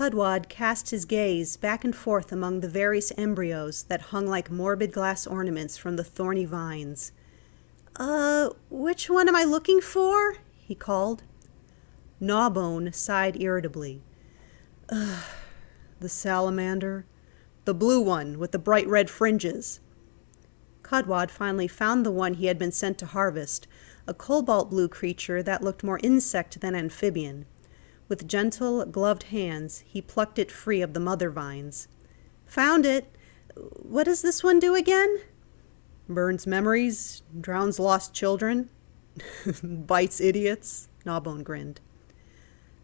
Cudwad cast his gaze back and forth among the various embryos that hung like morbid glass ornaments from the thorny vines. Which one am I looking for?" he called. Gnawbone sighed irritably. "The salamander. The blue one with the bright red fringes." Cudwad finally found the one he had been sent to harvest, a cobalt blue creature that looked more insect than amphibian. With gentle, gloved hands, he plucked it free of the mother vines. "Found it. What does this one do again?" "Burns memories, drowns lost children, bites idiots," Gnawbone grinned.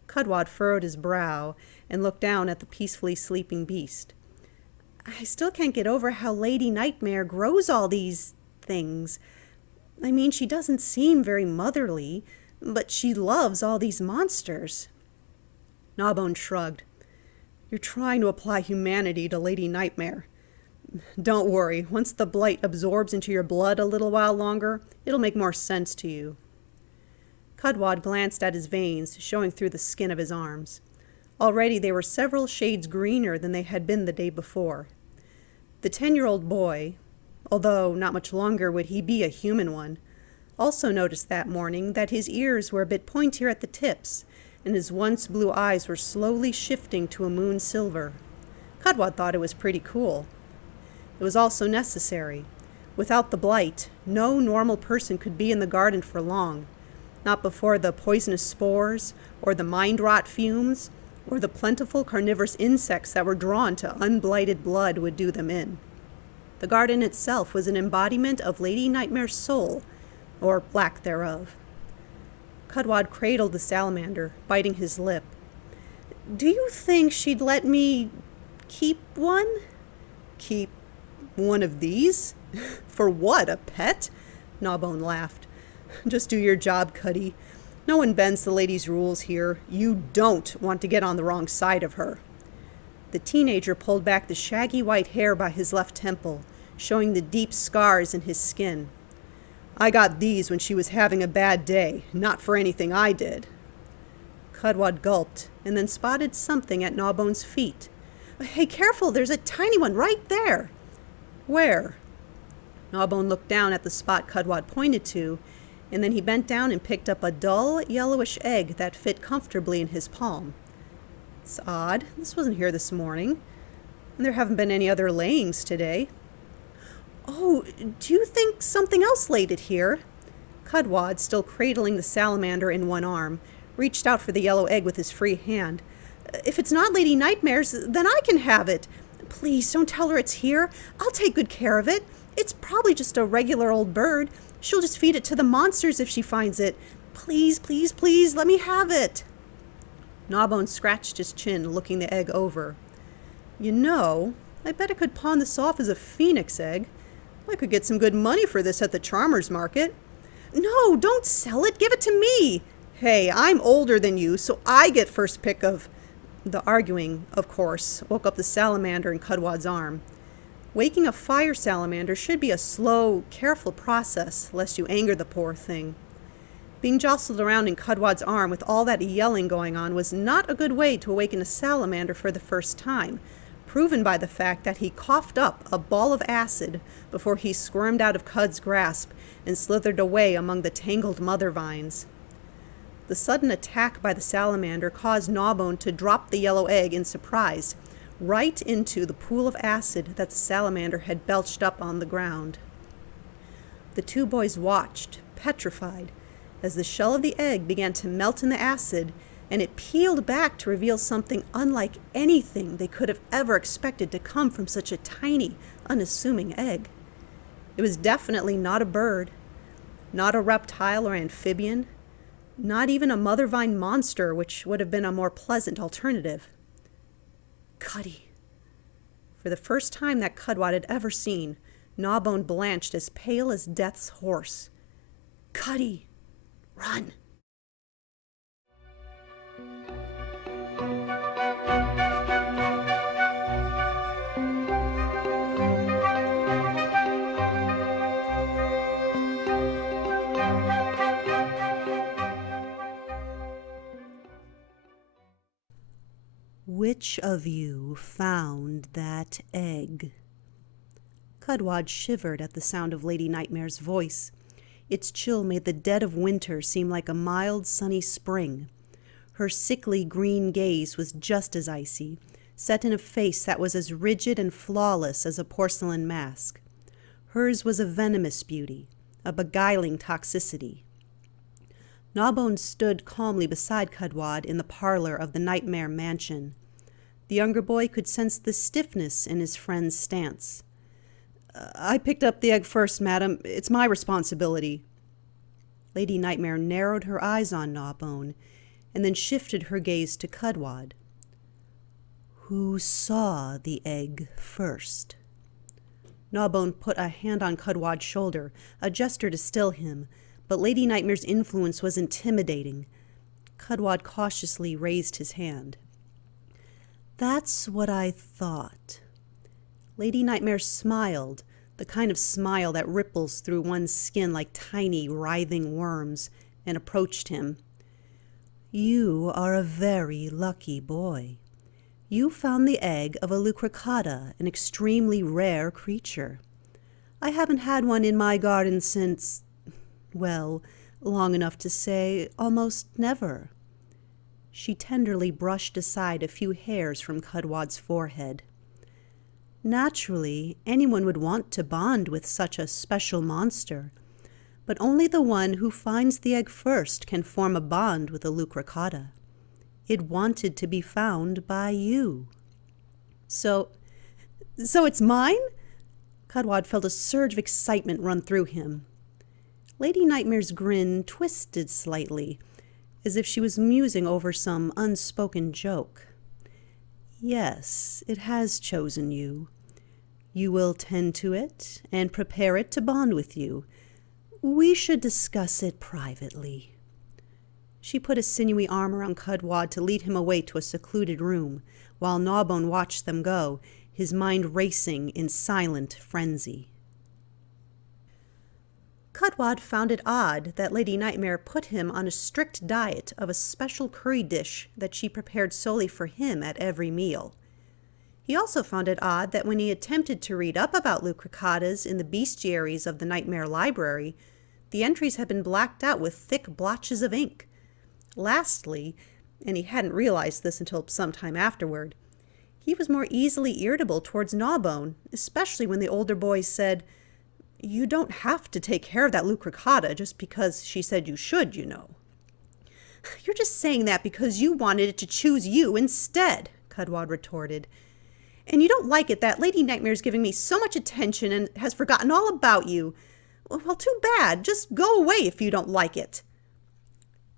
Cudwad furrowed his brow and looked down at the peacefully sleeping beast. "I still can't get over how Lady Nightmare grows all these things. I mean, she doesn't seem very motherly, but she loves all these monsters." Gnawbone shrugged. "You're trying to apply humanity to Lady Nightmare. Don't worry, once the blight absorbs into your blood a little while longer, it'll make more sense to you." Cudwad glanced at his veins showing through the skin of his arms. Already they were several shades greener than they had been the day before. The 10-year-old boy, although not much longer would he be a human one, also noticed that morning that his ears were a bit pointier at the tips, and his once blue eyes were slowly shifting to a moon silver. Cudwad thought it was pretty cool. It was also necessary. Without the blight, no normal person could be in the garden for long, not before the poisonous spores, or the mind-rot fumes, or the plentiful carnivorous insects that were drawn to unblighted blood would do them in. The garden itself was an embodiment of Lady Nightmare's soul, or lack thereof. Cudwad cradled the salamander, biting his lip. "Do you think she'd let me keep one?" "Keep one of these? For what, a pet?" Gnawbone laughed. "Just do your job, Cuddy. No one bends the lady's rules here. You don't want to get on the wrong side of her." The teenager pulled back the shaggy white hair by his left temple, showing the deep scars in his skin. "I got these when she was having a bad day, not for anything I did." Cudwad gulped, and then spotted something at Gnawbone's feet. "Hey, careful, there's a tiny one right there." "Where?" Gnawbone looked down at the spot Cudwad pointed to, and then he bent down and picked up a dull, yellowish egg that fit comfortably in his palm. "It's odd. This wasn't here this morning. And there haven't been any other layings today." "Oh, do you think something else laid it here?" Cudwad, still cradling the salamander in one arm, reached out for the yellow egg with his free hand. "If it's not Lady Nightmare's, then I can have it. Please, don't tell her it's here. I'll take good care of it. It's probably just a regular old bird. She'll just feed it to the monsters if she finds it. Please, please, please, let me have it." Gnawbone scratched his chin, looking the egg over. "You know, I bet I could pawn this off as a phoenix egg. I could get some good money for this at the charmer's market." "No, don't sell it. Give it to me." "Hey, I'm older than you, so I get first pick of—" The arguing, of course, woke up the salamander in Cudwad's arm. Waking a fire salamander should be a slow, careful process, lest you anger the poor thing. Being jostled around in Cudwad's arm with all that yelling going on was not a good way to awaken a salamander for the first time, proven by the fact that he coughed up a ball of acid before he squirmed out of Cud's grasp and slithered away among the tangled mother vines. The sudden attack by the salamander caused Gnawbone to drop the yellow egg in surprise, right into the pool of acid that the salamander had belched up on the ground. The two boys watched, petrified, as the shell of the egg began to melt in the acid, and it peeled back to reveal something unlike anything they could have ever expected to come from such a tiny, unassuming egg. It was definitely not a bird, not a reptile or amphibian, not even a mother vine monster, which would have been a more pleasant alternative. Cuddy. For the first time that Cudwad had ever seen, Gnawbone blanched as pale as death's horse. "Cuddy, run!" Which of you found that egg? Cudwad shivered at the sound of Lady Nightmare's voice. Its chill made the dead of winter seem like a mild, sunny spring. Her sickly green gaze was just as icy, set in a face that was as rigid and flawless as a porcelain mask. Hers was a venomous beauty, a beguiling toxicity. Gnawbone stood calmly beside Cudwad in the parlor of the Nightmare Mansion. The younger boy could sense the stiffness in his friend's stance. I picked up the egg first, madam. It's my responsibility. Lady Nightmare narrowed her eyes on Gnawbone, and then shifted her gaze to Cudwad. Who saw the egg first? Gnawbone put a hand on Cudwad's shoulder, a gesture to still him, but Lady Nightmare's influence was intimidating. Cudwad cautiously raised his hand. That's what I thought. Lady Nightmare smiled, the kind of smile that ripples through one's skin like tiny, writhing worms, and approached him. You are a very lucky boy. You found the egg of a lucricata, an extremely rare creature. I haven't had one in my garden since, well, long enough to say almost never. She tenderly brushed aside a few hairs from Cudwad's forehead. Naturally, anyone would want to bond with such a special monster, but only the one who finds the egg first can form a bond with a lucricata. It wanted to be found by you. So it's mine? Cudwad felt a surge of excitement run through him. Lady Nightmare's grin twisted slightly, as if she was musing over some unspoken joke. Yes, it has chosen you. You will tend to it and prepare it to bond with you. We should discuss it privately. She put a sinewy arm around Cudwad to lead him away to a secluded room, while Gnawbone watched them go, his mind racing in silent frenzy. Cudwad found it odd that Lady Nightmare put him on a strict diet of a special curry dish that she prepared solely for him at every meal. He also found it odd that when he attempted to read up about lucricatas in the bestiaries of the Nightmare Library, the entries had been blacked out with thick blotches of ink. Lastly, and he hadn't realized this until some time afterward, he was more easily irritable towards Gnawbone, especially when the older boys said, "You don't have to take care of that lucricata just because she said you should, you know." "You're just saying that because you wanted it to choose you instead," Cudwad retorted. "And you don't like it that Lady Nightmare's giving me so much attention and has forgotten all about you. Well, too bad. Just go away if you don't like it."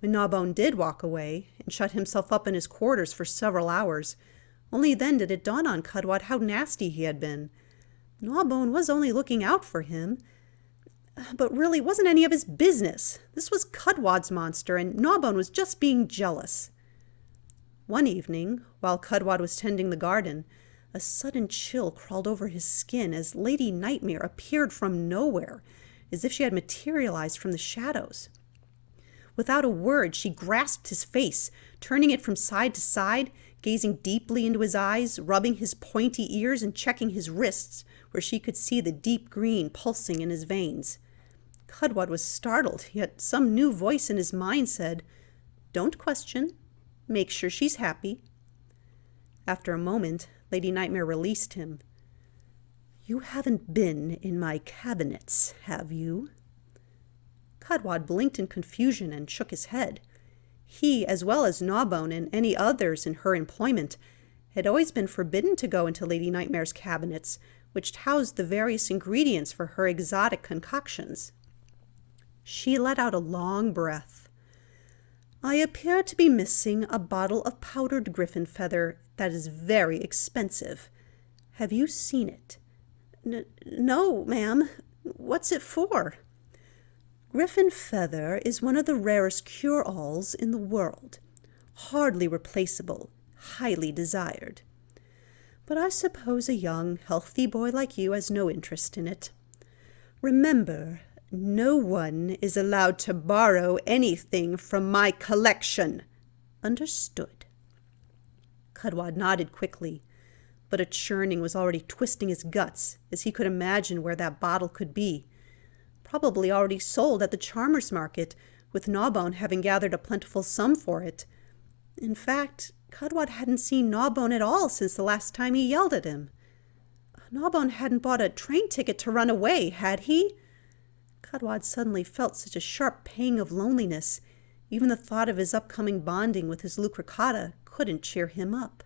When Gnawbone did walk away and shut himself up in his quarters for several hours, only then did it dawn on Cudwad how nasty he had been. Gnawbone was only looking out for him, but really it wasn't any of his business. This was Cudwad's monster, and Gnawbone was just being jealous. One evening, while Cudwad was tending the garden, a sudden chill crawled over his skin as Lady Nightmare appeared from nowhere, as if she had materialized from the shadows. Without a word, she grasped his face, turning it from side to side, gazing deeply into his eyes, rubbing his pointy ears and checking his wrists, where she could see the deep green pulsing in his veins. Cudwad was startled, yet some new voice in his mind said, "Don't question. Make sure she's happy." After a moment, Lady Nightmare released him. "You haven't been in my cabinets, have you?" Cudwad blinked in confusion and shook his head. He, as well as Gnawbone and any others in her employment, had always been forbidden to go into Lady Nightmare's cabinets, which housed the various ingredients for her exotic concoctions. She let out a long breath. "I appear to be missing a bottle of powdered griffin feather that is very expensive. Have you seen it?" No, ma'am. What's it for?" "Griffin feather is one of the rarest cure-alls in the world. Hardly replaceable, highly desired. But I suppose a young, healthy boy like you has no interest in it. Remember, no one is allowed to borrow anything from my collection. Understood?" Cudwad nodded quickly, but a churning was already twisting his guts as he could imagine where that bottle could be. Probably already sold at the Charmers Market, with Gnawbone having gathered a plentiful sum for it. In fact, Cudwad hadn't seen Gnawbone at all since the last time he yelled at him. Gnawbone hadn't bought a train ticket to run away, had he? Cudwad suddenly felt such a sharp pang of loneliness. Even the thought of his upcoming bonding with his Lucracata couldn't cheer him up.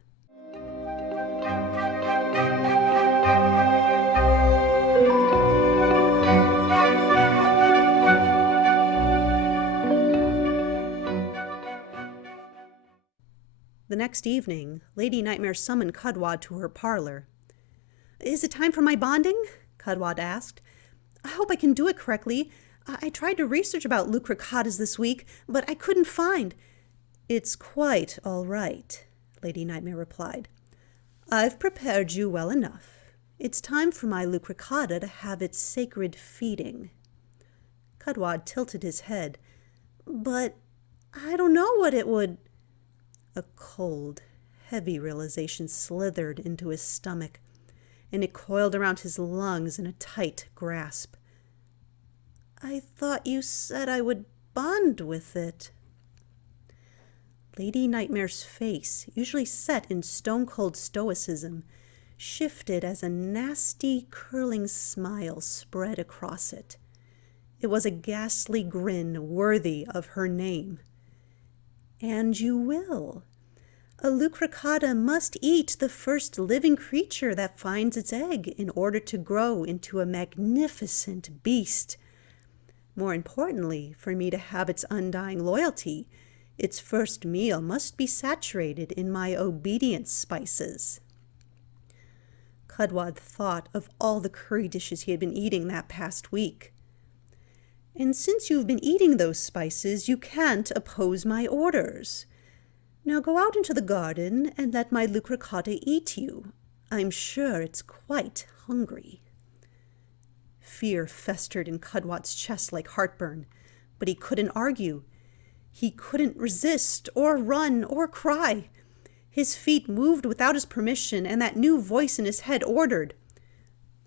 The next evening, Lady Nightmare summoned Cudwad to her parlor. "Is it time for my bonding?" Cudwad asked. "I hope I can do it correctly. I tried to research about Lucracatas this week, but I couldn't find—" "It's quite all right," Lady Nightmare replied. "I've prepared you well enough. It's time for my Lucracata to have its sacred feeding." Cudwad tilted his head. "But I don't know what it would—" A cold, heavy realization slithered into his stomach, and it coiled around his lungs in a tight grasp. "I thought you said I would bond with it." Lady Nightmare's face, usually set in stone-cold stoicism, shifted as a nasty, curling smile spread across it. It was a ghastly grin worthy of her name. "And you will. A Lucracata must eat the first living creature that finds its egg in order to grow into a magnificent beast. More importantly, for me to have its undying loyalty, its first meal must be saturated in my obedience spices." Cudwad thought of all the curry dishes he had been eating that past week. "And since you've been eating those spices, you can't oppose my orders. Now go out into the garden and let my Lucracata eat you. I'm sure it's quite hungry." Fear festered in Cudwad's chest like heartburn, but he couldn't argue. He couldn't resist or run or cry. His feet moved without his permission, and that new voice in his head ordered,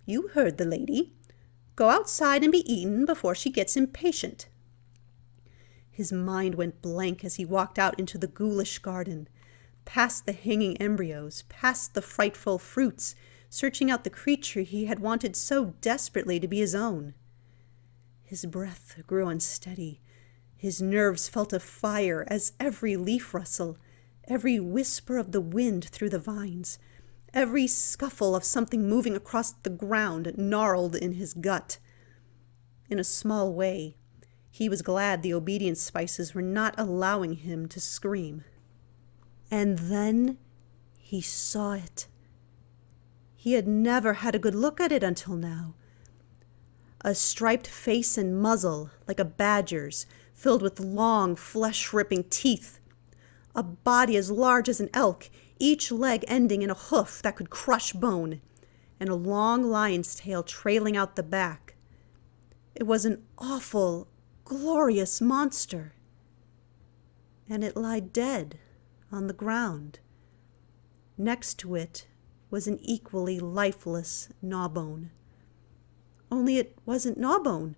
"You heard the lady. Go outside and be eaten before she gets impatient." His mind went blank as he walked out into the ghoulish garden, past the hanging embryos, past the frightful fruits, searching out the creature he had wanted so desperately to be his own. His breath grew unsteady. His nerves felt afire as every leaf rustle, every whisper of the wind through the vines, every scuffle of something moving across the ground gnarled in his gut. In a small way, he was glad the obedience spices were not allowing him to scream. And then he saw it. He had never had a good look at it until now. A striped face and muzzle, like a badger's, filled with long, flesh-ripping teeth. A body as large as an elk, each leg ending in a hoof that could crush bone, and a long lion's tail trailing out the back. It was an awful, glorious monster. And it lay dead on the ground. Next to it was an equally lifeless Gnawbone. Only it wasn't Gnawbone,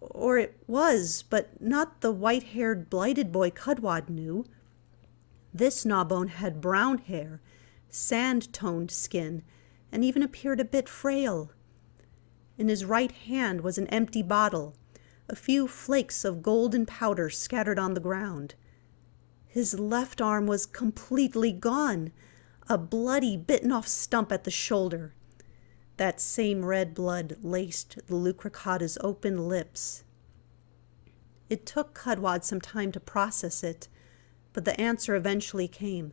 or it was, but not the white-haired blighted boy Cudwad knew. This Gnawbone had brown hair, sand-toned skin, and even appeared a bit frail. In his right hand was an empty bottle, a few flakes of golden powder scattered on the ground. His left arm was completely gone, a bloody, bitten-off stump at the shoulder. That same red blood laced the Lucracata's open lips. It took Cudwad some time to process it, but the answer eventually came.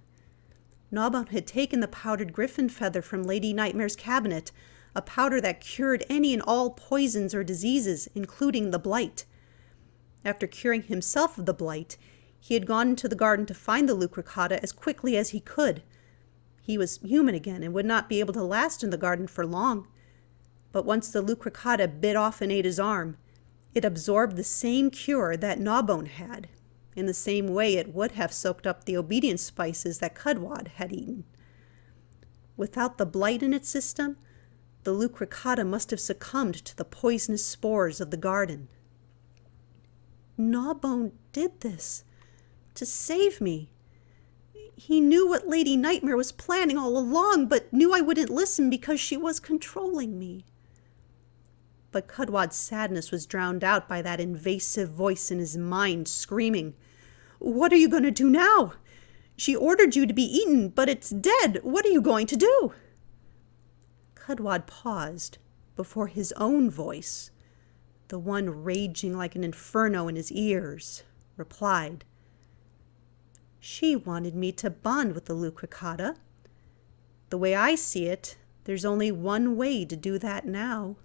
Gnawbone had taken the powdered griffin feather from Lady Nightmare's cabinet, a powder that cured any and all poisons or diseases, including the blight. After curing himself of the blight, he had gone into the garden to find the Lucracata as quickly as he could. He was human again and would not be able to last in the garden for long. But once the Lucracata bit off and ate his arm, it absorbed the same cure that Gnawbone had, in the same way it would have soaked up the obedience spices that Cudwad had eaten. Without the blight in its system, the Lucricata must have succumbed to the poisonous spores of the garden. Gnawbone did this to save me. He knew what Lady Nightmare was planning all along, but knew I wouldn't listen because she was controlling me. But Cudwad's sadness was drowned out by that invasive voice in his mind screaming, "What are you going to do now? She ordered you to be eaten, but it's dead. What are you going to do?" Cudwad paused before his own voice, the one raging like an inferno in his ears, replied, "She wanted me to bond with the Lucricata. The way I see it, there's only one way to do that now."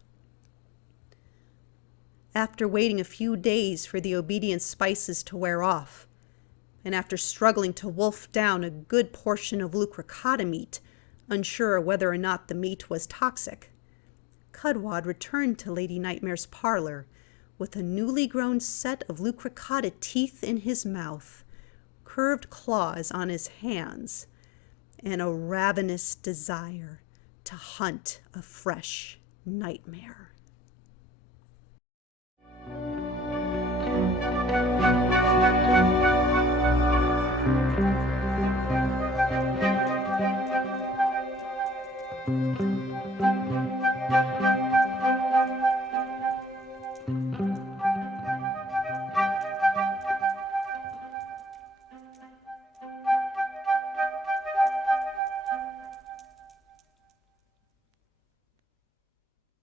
After waiting a few days for the obedience spices to wear off, and after struggling to wolf down a good portion of Lucricata meat, unsure whether or not the meat was toxic, Cudwad returned to Lady Nightmare's parlor with a newly grown set of Lucricata teeth in his mouth, curved claws on his hands, and a ravenous desire to hunt a fresh nightmare.